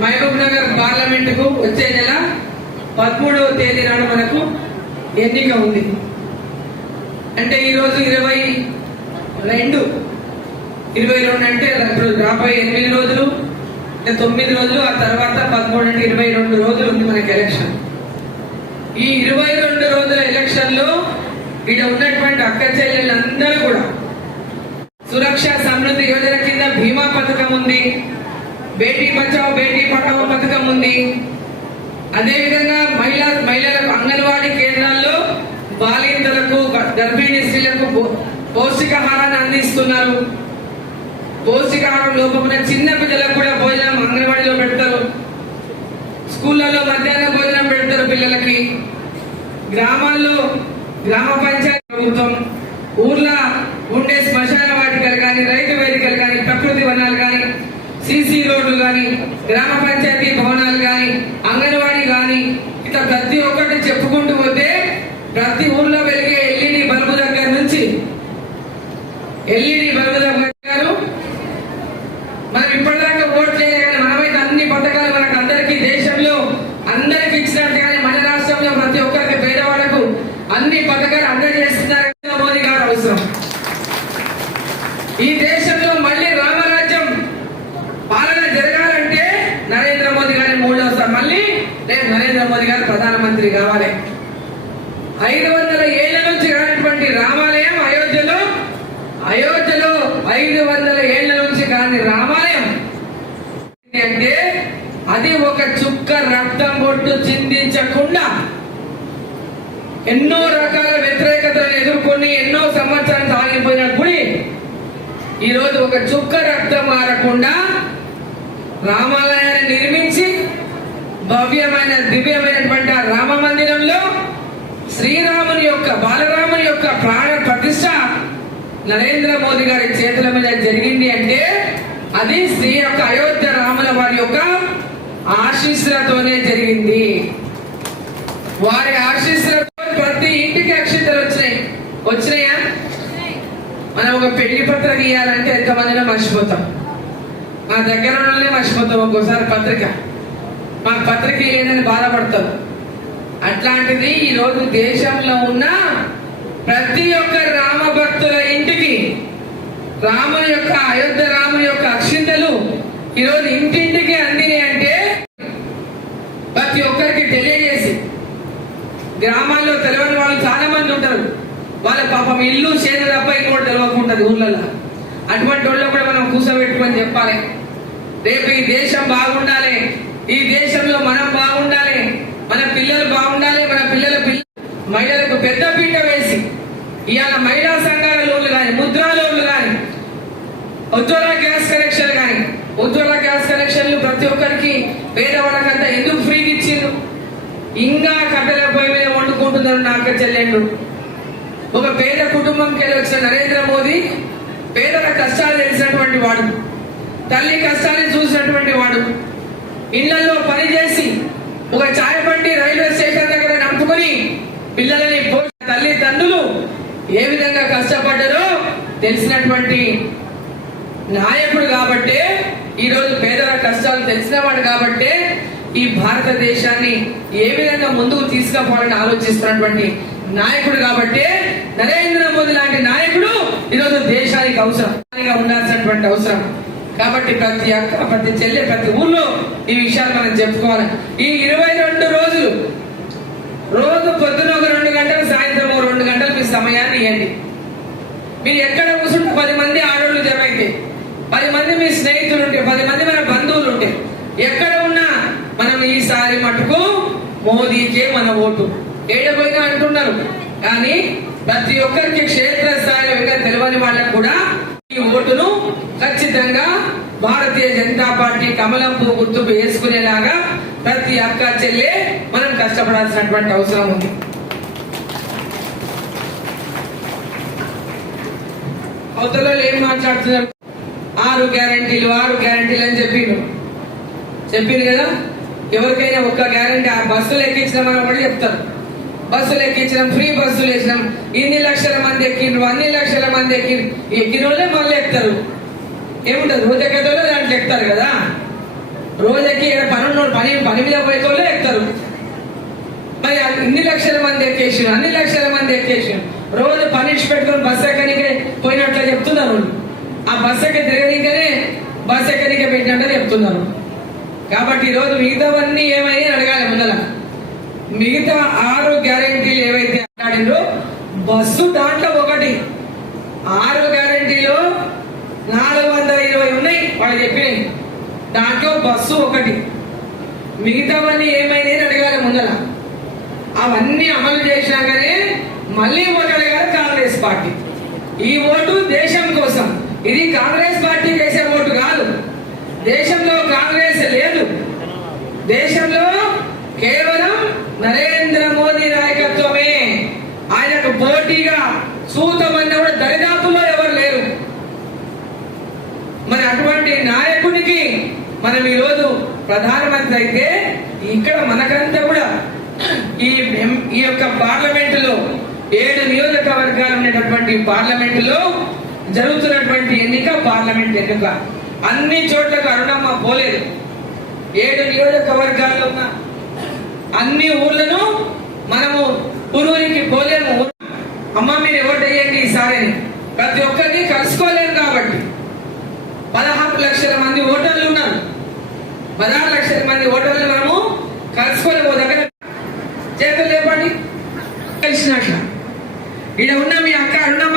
మహబూబ్ నగర్ పార్లమెంట్కు వచ్చే నెల పదమూడవ తేదీ నాడు మనకు ఎన్నిక ఉంది. అంటే ఈరోజు ఇరవై రెండు ఇరవై రెండు అంటే రాబోయే ఎనిమిది రోజులు అంటే తొమ్మిది రోజులు ఆ తర్వాత పదమూడు అంటే ఇరవై రెండు రోజులు ఉంది మనకి ఎలక్షన్. ఈ ఇరవై రెండు రోజుల ఎలక్షన్లో ఇక్కడ ఉన్నటువంటి అక్క చెల్లెళ్ళందరూ కూడా సురక్ష సమృద్ధి యోజన కింద బీమా పథకం ఉంది. బేటీ బచావ్ బేటీ పటావో పథకం ఉంది. అదేవిధంగా మహిళా మహిళలకు అంగన్వాడీ కేంద్రాల్లో బాలింతలకు గర్భిణీ స్త్రీలకు పో- పౌష్టికాహారాన్ని అందిస్తున్నారు. పౌష్టికాహారం లోపమున చిన్న పిల్లలకు కూడా భోజనం అంగన్వాడీలో పెడతారు. స్కూళ్ళలో మధ్యాహ్న భోజనం పెడతారు పిల్లలకి. గ్రామాల్లో గ్రామ పంచాయతీ ప్రభుత్వం ఊర్ల గ్రామ పంచాయతీ భవనాలు కానీ అంగన్వాడీ కానీ ఇట్లా ప్రతి ఒక్కటి చెప్పుకుంటూ పోతే ప్రతి ఊర్లో వెలిగే ఎల్ఈడి బల్బు దగ్గర నుంచి ఎల్ఈడి బల్బు దగ్గర మనం ఇప్పటిదాకా ఓట్ చేయలే కానీ మనమైతే అన్ని పథకాలు మనకు అందరికీ దేశంలో అందరికి ఇచ్చినట్టు కానీ మన రాష్ట్రంలో ప్రతి ఒక్కరికి పేదవాళ్ళకు అన్ని పథకాలు అందజేస్తున్నారు నరేంద్ర మోదీ గారు అవసరం ఈ దేశంలో మళ్ళీ రామరాజ్యం పాలన జరగాలంటే నరేంద్ర మోదీ గారి మూడోసారి మళ్ళీ రేపు నరేంద్ర మోదీ గారు మంత్రి కావాలి. ఐదు వందల ఏళ్ళ నుంచి కానటువంటి రామాలయం అయోధ్యలో అయోధ్యలో ఐదు వందల ఏళ్ళ నుంచి కాని రామాలయం అంటే అది ఒక చుక్క రక్తం బొట్టు చిందించకుండా ఎన్నో రకాల వ్యతిరేకతలను ఎదుర్కొని ఎన్నో సంవత్సరాలు సాగిపోయిన గుడి ఈరోజు ఒక చుక్క రక్తం మారకుండా రామాలయాన్ని నిర్మించి భవ్యమైన దివ్యమైనటువంటి ఆ రామ మందిరంలో శ్రీరాముని యొక్క బాలరాముని యొక్క ప్రాణ ప్రతిష్ట నరేంద్ర మోదీ గారి చేతుల మీద జరిగింది అంటే అది శ్రీ యొక్క అయోధ్య రాముల వారి యొక్క ఆశీస్సులతోనే జరిగింది. వారి ఆశీస్సులతో ప్రతి ఇంటికి అక్షితలు వచ్చినాయి. వచ్చినాయా? మనం ఒక పెళ్ళి పత్ర ఇవ్వాలంటే ఎంతమందిలో మర్చిపోతాం. మా దగ్గర మర్చిపోతాం ఒక్కోసారి పత్రిక. మన పత్రిక లేదని బాధపడతాం. అట్లాంటిది ఈ రోజు దేశంలో ఉన్న ప్రతి ఒక్క రామ భక్తుల ఇంటికి రామ యొక్క అయోధ్య రామ యొక్క అక్షింతలు ఈరోజు ఇంటింటికి అందినాయి అంటే ప్రతి ఒక్కరికి తెలియజేసి గ్రామాల్లో తెలియని వాళ్ళు చాలా మంది ఉంటారు. వాళ్ళ పాపం ఇల్లు చేను తప్ప ఇంకోటి తెలియకుంటది ఊర్లలో. అటువంటి వాళ్ళు కూడా మనం కూర్చోబెట్టుకొని చెప్పాలి. రేపు ఈ దేశం బాగుండాలి ఈ దేశంలో మనం బాగుండాలి మన పిల్లలు బాగుండాలి మన పిల్లల పిల్ల మహిళలకు పెద్ద పీట వేసి ఇవాళ మహిళా సంఘాల లోన్లు కానీ ముద్రా లోన్లు కానీ ఉజ్వల గ్యాస్ కనెక్షన్ కానీ ఉజ్వల గ్యాస్ కనెక్షన్లు ప్రతి ఒక్కరికి పేదవాళ్ళకంతా ఎందుకు ఫ్రీగా ఇచ్చిండ్రు? ఇంకా కట్టెల పొయ్యి మీద వండుకుంటున్నారు నాక చెల్లెండు ఒక పేద కుటుంబంకి వెళ్ళి వచ్చిన నరేంద్ర మోదీ పేదల కష్టాలు తెలిసినటువంటి వాడు తల్లి కష్టాన్ని చూసినటువంటి వాడు ఇళ్ళలో పని చేసి ఒక చాయ్ బండి రైల్వే స్టేషన్ దగ్గర నమ్ముకుని పిల్లలని ఏ విధంగా కష్టపడ్డారో తెలిసినటువంటి నాయకుడు కాబట్టే ఈ రోజు పేదల కష్టాలు తెలిసినవాడు కాబట్టే ఈ భారతదేశాన్ని ఏ విధంగా ముందుకు తీసుకుపోవాలని ఆలోచిస్తున్నటువంటి నాయకుడు కాబట్టే నరేంద్ర మోదీ లాంటి నాయకుడు ఈరోజు దేశానికి అవసరం ఉండాల్సినటువంటి అవసరం. కాబట్టి ప్రతి అక్క ప్రతి చెల్లె ప్రతి ఊర్లో ఈ విషయాలు మనం చెప్పుకోవాలి. ఈ ఇరవై రెండు రోజులు రోజు పొద్దున ఒక రెండు గంటలు సాయంత్రం రెండు గంటలు మీ సమయాన్ని ఇవ్వండి. మీరు ఎక్కడ కూర్చుంటే పది మంది ఆడోళ్ళు జమైతే పది మంది మీ స్నేహితులు ఉంటే పది మంది మన బంధువులు ఉంటే ఎక్కడ ఉన్నా మనం ఈసారి మటుకు మోదీకే మన ఓటు. ఏడపోయినా అంటున్నారు. కానీ ప్రతి ఒక్కరికి క్షేత్ర స్థాయిలో ఇంకా తెలియని వాళ్ళకు కూడా ఈ ఓటును ఖచ్చితంగా భారతీయ జనతా పార్టీ కమలం పువ్వు గుర్తుపు వేసుకునేలాగా ప్రతి అక్క చెల్లె మనం కష్టపడాల్సినటువంటి అవసరం ఉంది. కొత్తలో ఏం మాట్లాడుతున్నారు? ఆరు గ్యారంటీలు ఆరు గ్యారంటీలు అని చెప్పిండు. చెప్పిండు కదా? ఎవరికైనా ఒక్క గ్యారంటీ ఆ బస్సులు ఎక్కించినామని కూడా చెప్తారు బస్సులు ఎక్కించినాం ఫ్రీ బస్సులు వేసినాం. ఇన్ని లక్షల మంది ఎక్కిండ్రు అన్ని లక్షల మంది ఎక్కిండ్రు. ఎక్కిన వాళ్ళే మళ్ళీ ఎక్కుతారు ఏముంటది? రోజు ఎక్కేతోళ్ళే దాంట్లో ఎక్కుతారు కదా? రోజు ఎక్కి పని పని పని మీద పోయేతోళ్ళే ఎక్కుతారు మరి ఇన్ని లక్షల మంది ఎక్కేసి అన్ని లక్షల రోజు పనిష్ పెట్టుకొని బస్ ఎక్కడికే పోయినట్లు చెప్తున్నారు. ఆ బస్ ఎక్క తిరగనికనే బస్ ఎక్కడికే పెట్టినట్టు చెప్తున్నారు. కాబట్టి ఈరోజు మిగతావన్నీ ఏమని అడగాలి ముందల. మిగతా ఆరు గ్యారెంటీలు ఏవైతే మాట్లాడిందో బస్సు దాంట్లో ఒకటి. ఆరు గ్యారెంటీలో నాలుగు వందల ఇరవై ఉన్నాయి వాళ్ళు చెప్పినాయి దాంట్లో బస్సు ఒకటి. మిగతావన్నీ ఏమైనా అడగాలి ముందల. అవన్నీ అమలు చేసినాకనే మళ్ళీ ఓటడగాలి కాంగ్రెస్ పార్టీ. ఈ ఓటు దేశం కోసం. ఇది కాంగ్రెస్ పార్టీ చేసే ఓటు కాదు. దేశంలో కాంగ్రెస్ లేదు. దేశంలో కేవలం నరేంద్ర మోదీ నాయకత్వమే. ఆయనకు పోటీగా సూతమన్న కూడా దరిదాపుల్లో ఎవరు లేరు. మరి అటువంటి నాయకునికి మనం ఈరోజు ప్రధానమంత్రి అయితే ఇక్కడ మనకంతా కూడా ఈ ఈ యొక్క పార్లమెంటులో ఏడు నియోజకవర్గాలు ఉన్నటువంటి పార్లమెంటులో జరుగుతున్నటువంటి ఎన్నిక పార్లమెంట్ ఎన్నిక అన్ని చోట్లకు అరుణమ్మ పోలేదు. ఏడు నియోజకవర్గాల్లో ఉన్న అన్ని ఊర్లను మనము ఊరూరికి పోలేము. అమ్మ మీరు ఎవటేయండి ఈసారి ప్రతి ఒక్కరిని కలుసుకోలేము కాబట్టి. పదహారు లక్షల మంది ఓటర్లు ఉన్నారు. పదహారు లక్షల మంది ఓటర్లు మనము కలుసుకోలేము. దగ్గర చేతులు లేపండి. కలిసినట్లు. ఇక్కడ ఉన్న మీ అక్క అరుణమ్మ